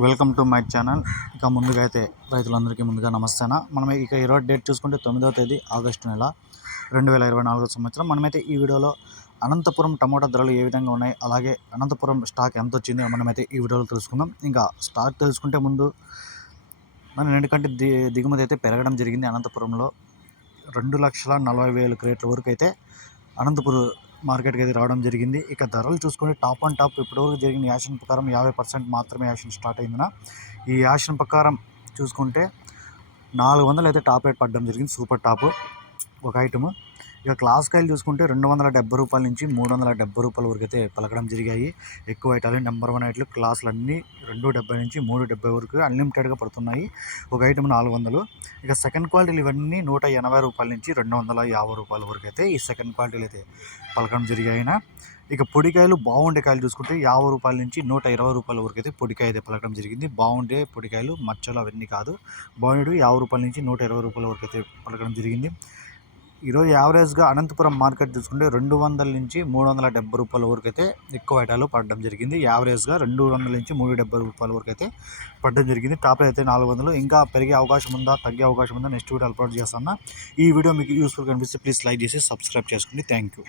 Welcome to my channel. ఇక ముందుగా అయితే రైతులందరికీ ముందుగా నమస్తేనా. మనం ఇక ఈరోజు డేట్ చూసుకుంటే తొమ్మిదవ తేదీ ఆగస్టు నెల రెండు వేల ఇరవై నాలుగో సంవత్సరం. మనమైతే ఈ వీడియోలో అనంతపురం టమోటా ధరలు ఏ విధంగా ఉన్నాయి అలాగే అనంతపురం స్టాక్ ఎంత వచ్చిందో మనమైతే ఈ వీడియోలో తెలుసుకుందాం. ఇంకా స్టాక్ తెలుసుకుంటే ముందు మనం ఎందుకంటే ది దిగుమతి అయితే పెరగడం జరిగింది అనంతపురంలో. రెండు లక్షల నలభై వేల క్రేట్ల వరకు అయితే అనంతపురం మార్కెట్కి అయితే రావడం జరిగింది. ఇక ధరలు చూసుకుంటే టాప్ అండ్ టాప్ ఇప్పటివరకు జరిగిన యాషన్ ప్రకారం యాభై పర్సెంట్ మాత్రమే యాషన్ స్టార్ట్ అయిందిన ఈ యాషన్ ప్రకారం చూసుకుంటే నాలుగు వందలు అయితే టాప్ రేట్ పడడం జరిగింది. సూపర్ టాప్ ఒక ఐటమ్. ఇక క్లాస్ కాయలు చూసుకుంటే రెండు వందల డెబ్బై రూపాయల నుంచి మూడు వందల డెబ్బై రూపాయల వరకు అయితే పలకడం జరిగాయి. ఎక్కువ ఐటాలు నెంబర్ వన్ ఐట్లు క్లాసులు అన్నీ రెండు డెబ్బై నుంచి మూడు డెబ్బై వరకు అన్లిమిటెడ్గా పడుతున్నాయి. ఒక ఐటమ్ నాలుగు వందలు. ఇక సెకండ్ క్వాలిటీలు ఇవన్నీ నూట ఎనభై రూపాయల నుంచి రెండు వందల యాభై రూపాయల వరకు అయితే ఈ సెకండ్ క్వాలిటీలు అయితే పలకడం జరిగాయినా. ఇక పొడికాయలు బాగుండే కాయలు చూసుకుంటే యాభై రూపాయల నుంచి నూట ఇరవై రూపాయల వరకు అయితే పొడికాయ అయితే పలకడం జరిగింది. బాగుండే పొడికాయలు మచ్చలు అవన్నీ కాదు. బాగుండేవి యాభై రూపాయల నుంచి నూట ఇరవై రూపాయల వరకు అయితే పలకడం జరిగింది. ఈరోజు యావరేజ్గా అనంతపురం మార్కెట్ చూసుకుంటే రెండు వందల నుంచి మూడు వందల డెబ్బై రూపాయల వరకు అయితే ఎక్కువ ఐటాలు పడడం జరిగింది. యావరేజ్గా రెండు వందల నుంచి మూడు డెబ్బై రూపాయల వరకు అయితే పడడం జరిగింది. టాప్ అయితే నాలుగు వందలు. ఇంకా పెరిగే అవకాశం ఉందా తగ్గే అవకాశం ఉందా నెక్స్ట్ వీడియో అప్లోడ్ చేస్తాను? ఈ వీడియో మీకు యూస్ఫుల్ కనిపిస్తే ప్లీజ్ లైక్ చేసి సబ్స్క్రైబ్ చేసుకోండి. Thank you.